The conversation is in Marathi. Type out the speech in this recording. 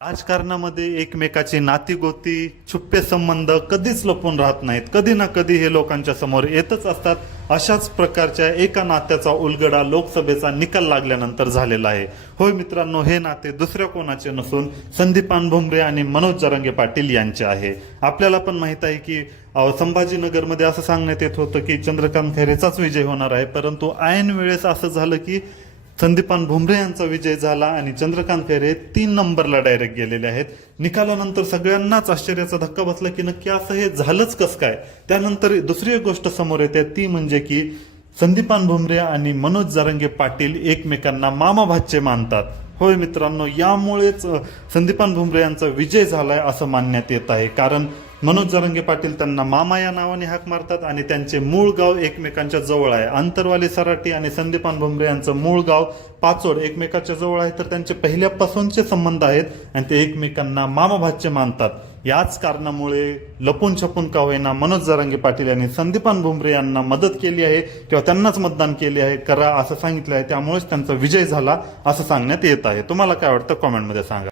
राजकारणामध्ये एकमेकाची नातीगोती छुप्पे संबंध कधीच लपून राहत नाहीत. कधी ना कधी हे लोकांच्या समोर येतच असतात. अशाच प्रकारच्या एका नात्याचा उलगडा लोकसभेचा निकाल लागल्यानंतर झालेला आहे. होय मित्रांनो हे नाते दुसऱ्या कोणाचे नसून संदीपान भुमरे आणि मनोज जरंगे पाटील यांचे आहे. आपल्याला पण माहीत आहे की संभाजीनगरमध्ये असं सांगण्यात येत होतं की चंद्रकांत खैरेचाच विजय होणार आहे. परंतु ऐन वेळेस असं झालं की संदीपान भुमरे यांचा विजय झाला आणि चंद्रकांत खैरे तीन नंबरला डायरेक्ट गेलेले आहेत. निकालानंतर सगळ्यांनाच आश्चर्याचा धक्का बसला की नक्की असं हे झालंच कसं काय? त्यानंतर दुसरी एक गोष्ट समोर येते ती म्हणजे की संदीपान भुमरे आणि मनोज जारंगे पाटील एकमेकांना मामा भाचे मानतात. होय मित्रांनो यामुळेच संदीपान भुमरे यांचा विजय झालाय असं मानण्यात येत आहे. कारण मनोज जरंगे पाटील त्यांना मामा या नावाने हाक मारतात आणि त्यांचे मूळ गाव एकमेकांच्या जवळ आहे. अंतरवाली सराटी आणि संदीपान भुमरे यांचं मूळ गाव पाचोड एकमेकाच्या जवळ आहे. तर त्यांचे पहिल्यापासूनचे संबंध आहेत आणि ते एकमेकांना मामा भाचे मानतात. याच कारणामुळे लपून छपून का होईना मनोज जरांगे पाटील यांनी संदीपान भुमरे यांना मदत केली आहे किंवा त्यांनाच मतदान केले आहे करा असं सांगितलं आहे. त्यामुळेच त्यांचा विजय झाला असं सांगण्यात येत आहे. तुम्हाला काय वाटतं? कॉमेंटमध्ये सांगा.